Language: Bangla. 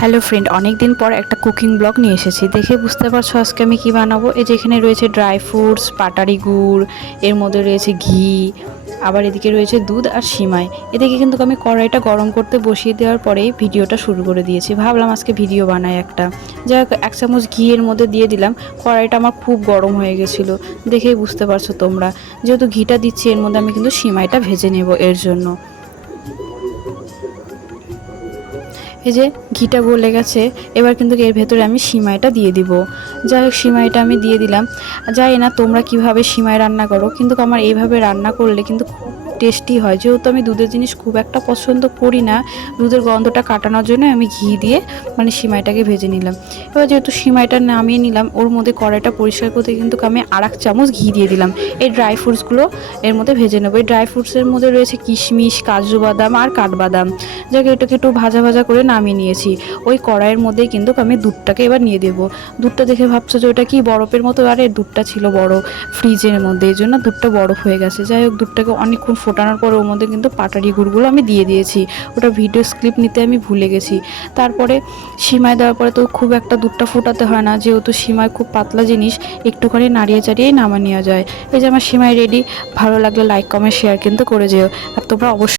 হ্যালো ফ্রেন্ড, অনেক দিন পর একটা কুকিং ব্লগ নিয়ে এসেছি। দেখে বুঝতে পারছো আজকে আমি কি বানাবো। এই যে এখানে রয়েছে ড্রাই ফ্রুটস, পাটারি গুড়, এর মধ্যে রয়েছে ঘি, আবার এদিকে রয়েছে দুধ আর সিমাই। এদিকে কিন্তু আমি কড়াইটা গরম করতে বসিয়ে দেওয়ার পরেই ভিডিওটা শুরু করে দিয়েছি। ভাবলাম আজকে ভিডিও বানাই একটা। যাই হোক, 1 চামচ ঘি এর মধ্যে দিয়ে দিলাম। কড়াইটা আমার খুব গরম হয়ে গেছিলো, দেখেই বুঝতে পারছো তোমরা। যেহেতু ঘিটা দিচ্ছি এর মধ্যে, আমি কিন্তু সিমাইটা ভেজে নেব এর জন্য। এই যে ঘিটা গলে গেছে, এবার কিন্তু এর ভেতরে আমি সিমাইটা দিয়ে দিব। যাই হোক, সিমাইটা আমি দিয়ে দিলাম। জানি না তোমরা কিভাবে সিমাই রান্না করো, কিন্তু আমার এইভাবে রান্না করলে কিন্তু খুব টেস্টি হয়। যেহেতু আমি দুধের জিনিস খুব একটা পছন্দ করি না, দুধের গন্ধটা কাটানোর জন্য আমি ঘি দিয়ে সিমাইটাকে ভেজে নিলাম। এবার যেহেতু সিমাইটা নামিয়ে নিলাম, ওর মধ্যে কড়াইটা পরিষ্কার করতে কিন্তু আমি 1 চামচ ঘি দিয়ে দিলাম। এই ড্রাই ফ্রুটসগুলো এর মধ্যে ভেজে নেবো। এই ড্রাই ফ্রুটসের মধ্যে রয়েছে কিশমিশ, কাজু বাদাম আর কাঠবাদাম। যাকে এটাকে একটু ভাজা ভাজা করে নামিয়ে নিয়েছি। ওই কড়াইয়ের মধ্যেই কিন্তু আমি দুধটাকে এবার নিয়ে দেবো। দুধটা দেখে ভাবছো যে ওটা কি বরফের মতো, আরে দুধটা ছিল বড় ফ্রিজের মধ্যে, এই জন্য দুধটা বরফ হয়ে গেছে। যাই হোক, দুধটাকে অনেকক্ষণ ফোটানোর পরে ওর মধ্যে কিন্তু পাটারি গুড়গুলো আমি দিয়ে দিয়েছি। ওটা ভিডিও ক্লিপ নিতে আমি ভুলে গেছি। তারপরে সিমাই দেওয়ার পরে তো খুব একটা দুধটা ফোটাতে হয় না, যেহেতু সিমাই খুব পাতলা জিনিস, একটুখানি নাড়িয়ে চাড়িয়েই নামা নেওয়া যায়। এই যে আমার সিমাই রেডি। ভালো লাগলে লাইক কমেন্ট শেয়ার কিন্তু করে যেও। আর তোমরা অবশ্যই